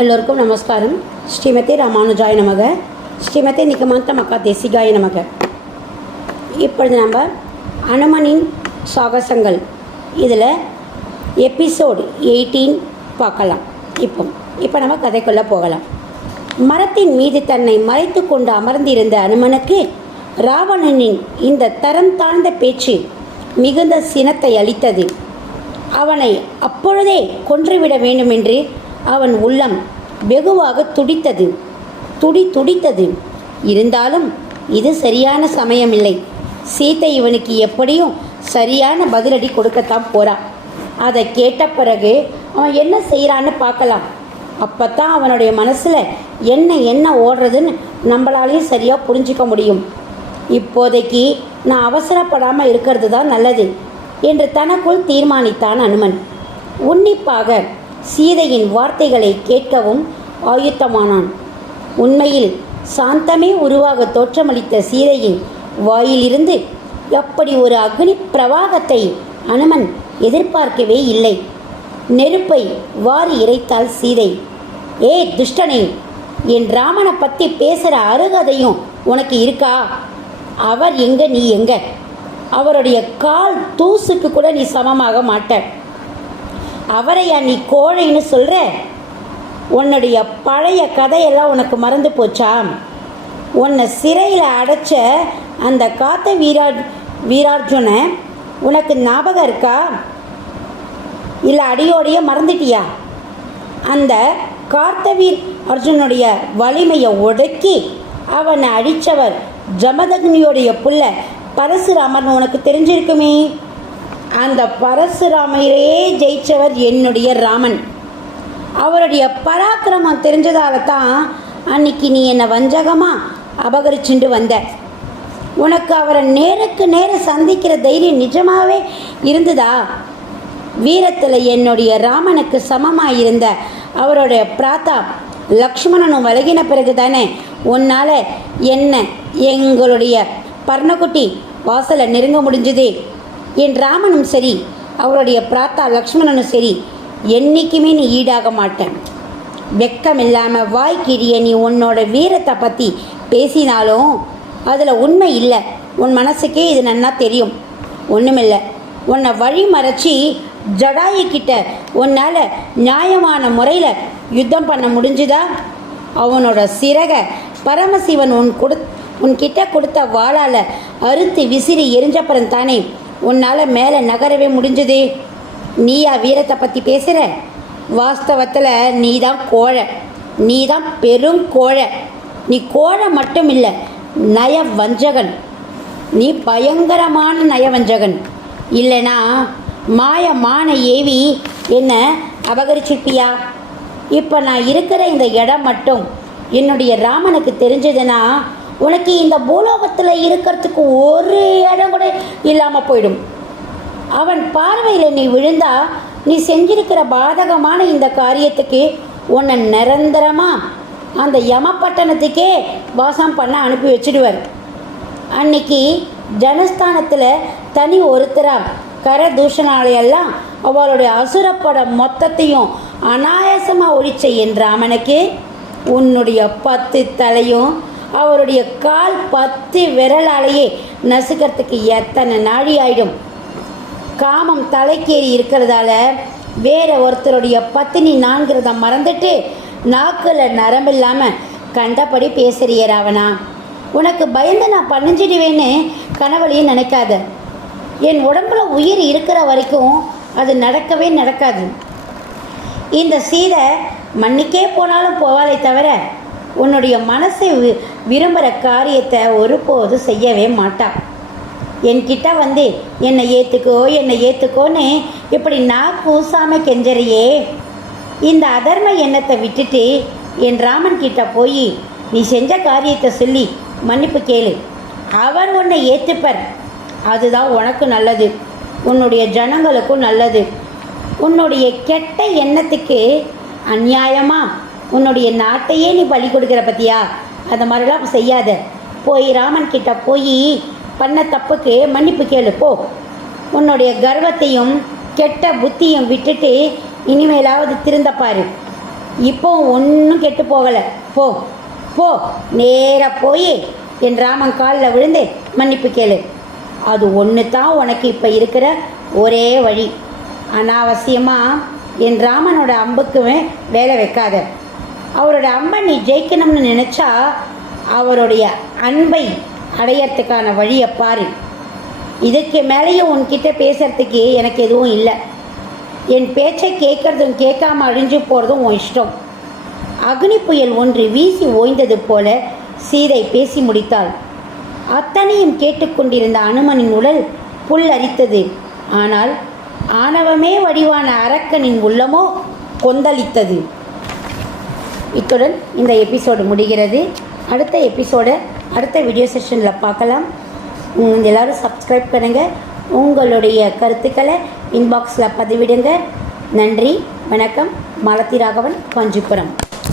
எல்லோருக்கும் நமஸ்காரம். ஸ்ரீமதி ராமானுஜாய நமக. ஸ்ரீமதி நிகமந்த மக்கா தேசிகாய நமக. இப்பொழுது நம்ம அனுமனின் சாகசங்கள். இதில் எபிசோடு எயிட்டீன் பார்க்கலாம். இப்போ இப்போ நம்ம கதைக்குள்ளே போகலாம். மரத்தின் மீது தன்னை மறைத்து கொண்டு அமர்ந்திருந்த அனுமனுக்கு ராவணனின் இந்த தரம் தாழ்ந்த பேச்சு மிகுந்த சினத்தை அளித்தது. அவனை அப்பொழுதே கொன்றுவிட வேண்டுமென்று அவன் உள்ளம் வெகுவாக துடித்தது. துடி துடித்தது. இருந்தாலும் இது சரியான சமயமில்லை. சீத்தை இவனுக்கு எப்படியும் சரியான பதிலடி கொடுக்கத்தான் போகிறான் அதை கேட்ட பிறகு அவன் என்ன செய்கிறான்னு பார்க்கலாம். அப்போத்தான் அவனுடைய மனசில் என்ன என்ன ஓடுறதுன்னு நம்மளாலையும் சரியாக புரிஞ்சிக்க முடியும். இப்போதைக்கு நான் அவசரப்படாமல் இருக்கிறது தான் நல்லது என்று தனக்குள் தீர்மானித்தான் அனுமன். உன்னிப்பாக சீதையின் வார்த்தைகளை கேட்கவும் ஆயுத்தமானான். உண்மையில் சாந்தமே உருவாக தோற்றமளித்த சீதையின் வாயிலிருந்து அப்படி ஒரு அக்னி பிரவாகத்தை அனுமன் எதிர்பார்க்கவே இல்லை. நெருப்பை வாரி இறைத்தாள் சீதை. ஏ துஷ்டனே என் ராமனை பற்றி பேசுகிற அருகதையும் உனக்கு இருக்கா? அவர் எங்க நீ எங்க? அவருடைய கால் தூசுக்கு கூட நீ சமமாக மாட்ட. அவரையா நீ கோழைன்னு சொல்கிற உன்னுடைய பழைய கதையெல்லாம் உனக்கு மறந்து போச்சா? உன்னை சிறையில் அடைச்ச அந்த காத்த வீரா வீரார்ஜுனை உனக்கு ஞாபகம் இருக்கா? இல்லை அடியோடைய மறந்துட்டியா? அந்த கார்த்தவீர் அர்ஜுனுடைய வலிமையை ஒடுக்கி அவனை அடித்தவர் ஜமதக்னியோடைய புள்ள பரசுராமன் உனக்கு தெரிஞ்சிருக்குமே? அந்த பரசுராமரே ஜெயிச்சவர் என்னுடைய ராமன். அவருடைய பராக்கிரமம் தெரிஞ்சதால தான் அன்னைக்கு நீ என்னை வஞ்சகமாக அபகரிச்சுண்டு வந்த. உனக்கு அவரை நேருக்கு நேரம் சந்திக்கிற தைரியம் நிஜமாகவே இருந்ததா? வீரத்தில் என்னுடைய ராமனுக்கு சமமாக இருந்த அவருடைய பிராத்தா லக்ஷ்மணனும் விலகின பிறகு தானே உன்னால் என்ன எங்களுடைய பர்ணக்குட்டி வாசலை நெருங்க முடிஞ்சுதே? என் ராமனும் சரி அவருடைய பிராத்தா லக்ஷ்மணனும் சரி என்றைக்குமே நீ ஈடாக மாட்டேன். வெக்கம் இல்லாமல் வாய்க்கிறிய நீ உன்னோட வீரத்தை பற்றி பேசினாலும் அதில் உண்மை இல்லை. உன் மனசுக்கே இது நன்னா தெரியும். ஒன்றுமில்லை உன்னை வழி மறைச்சி ஜடாயிக்கிட்ட உன்னால் நியாயமான முறையில் யுத்தம் பண்ண முடிஞ்சுதா? அவனோட சிறகை பரமசிவன் உன் கொடு உன்கிட்ட கொடுத்த வாளால் அறுத்து விசிறி எரிஞ்சப்புறம் தானே உன்னால் மேலே நகரவே முடிஞ்சது. நீயா வீரத்தை பற்றி பேசுகிற வாஸ்தவத்தில் நீ தான் கோழை. நீ தான் பெரும் கோழை. நீ கோழை மட்டும் இல்லை நய வஞ்சகன் நீ பயங்கரமான நயவஞ்சகன். இல்லைனா மாய மான ஏவி என்ன அபகரிச்சிருப்பியா இப்போ நான் இருக்கிற இந்த இடம் மட்டும் என்னுடைய ராமனுக்கு தெரிஞ்சதுன்னா உனக்கு இந்த பூலோகத்தில் இருக்கிறதுக்கு ஒரு இடம் கூட இல்லாமல் போயிடும். அவன் பார்வையில் நீ விழுந்தா நீ செஞ்சிருக்கிற பாதகமான இந்த காரியத்துக்கு உன்னை நிரந்தரமாக அந்த யமப்பட்டணத்துக்கே வாசம் பண்ண அனுப்பி வச்சிடுவார். அன்னைக்கு ஜனஸ்தானத்தில் தனி ஒருத்தராக கர தூஷணாலையெல்லாம் அவளுடைய அசுரப்படம் மொத்தத்தையும் அனாயாசமாக ஒழிச்ச என் ராமனுக்கு உன்னுடைய பத்து தலையும் அவருடைய கால் பத்து விரலாலேயே நசுக்கிறதுக்கு எத்தனை நாழி ஆயிடும்? காமம் தலைக்கேறி இருக்கிறதால வேற ஒருத்தருடைய பத்தினி நான்கிறத மறந்துட்டு நாக்கில் நரம்பில்லாமல் கண்டபடி பேசுறிய ராவணா. உனக்கு பயந்து நான் பண்ணிஞ்சிடுவேன்னு கனவழியும் நினைக்காத. என் உடம்புல உயிர் இருக்கிற வரைக்கும் அது நடக்கவே நடக்காது. இந்த சீதை மண்ணுக்கே போனாலும் போவாளே தவிர உன்னுடைய மனசை வி- விரும்புகிற காரியத்தை ஒருபோது செய்யவே மாட்டாள் என்கிட்ட வந்து என்னை ஏற்றுக்கோ என்னை ஏற்றுக்கோன்னு இப்படி நான் கூசாமல் கெஞ்சறியே. இந்த அதர்ம எண்ணத்தை விட்டுட்டு என் ராமன் கிட்ட போய் நீ செஞ்ச காரியத்தை சொல்லி மன்னிப்பு கேளு. அவன் உன்னை ஏற்றுப்பர் அதுதான் உனக்கு நல்லது. உன்னுடைய ஜனங்களுக்கும் நல்லது. உன்னுடைய கெட்ட எண்ணத்துக்கு அந்நியாயமாக உன்னுடைய நாட்டையே நீ பலி கொடுக்குற பத்தியா? அந்த மாதிரிலாம் செய்யாத. போய் ராமன் கிட்ட போய் பண்ண தப்புக்கு மன்னிப்பு கேளு போ. உன்னுடைய கர்வத்தையும் கெட்ட புத்தியும் விட்டுட்டு இனிமேலாவது திருந்தப்பாரு இப்போ ஒன்றும் கெட்டு போகலை. போ போ. நேராக போய் என் ராமன் காலில் விழுந்து மன்னிப்பு கேளு. அது ஒன்று தான் உனக்கு இப்போ இருக்கிற ஒரே வழி. அனாவசியமாக என் ராமனோட அம்புக்குமே வேலை வைக்காத. அவரோட அம்மா நீ ஜெயிக்கணும்னு நினச்சா அவருடைய அன்பை அடையறதுக்கான வழியை பாரு. இதுக்கு மேலேயும் உன்கிட்ட பேசுகிறதுக்கு எனக்கு எதுவும் இல்லை. என் பேச்சை கேட்கறதும் கேட்காம அழிஞ்சு போகிறதும் உன் இஷ்டம். அக்னி புயல் ஒன்று வீசி ஓய்ந்தது போல சீதை பேசி முடித்தாள். அத்தனையும் கேட்டுக்கொண்டிருந்த அனுமனின் உடல் புல் அரித்தது. ஆனால் ஆணவமே வடிவான அரக்கனின் உள்ளமோ கொந்தளித்தது. இத்துடன் இந்த எபிசோடு முடிகிறது. அடுத்த எபிசோடை அடுத்த வீடியோ செஷனில் பார்க்கலாம். எல்லோரும் சப்ஸ்கிரைப் பண்ணுங்கள் உங்களுடைய கருத்துக்களை இன்பாக்ஸில் பதிவிடுங்க. நன்றி வணக்கம். மலத்தி ராகவன் காஞ்சிபுரம்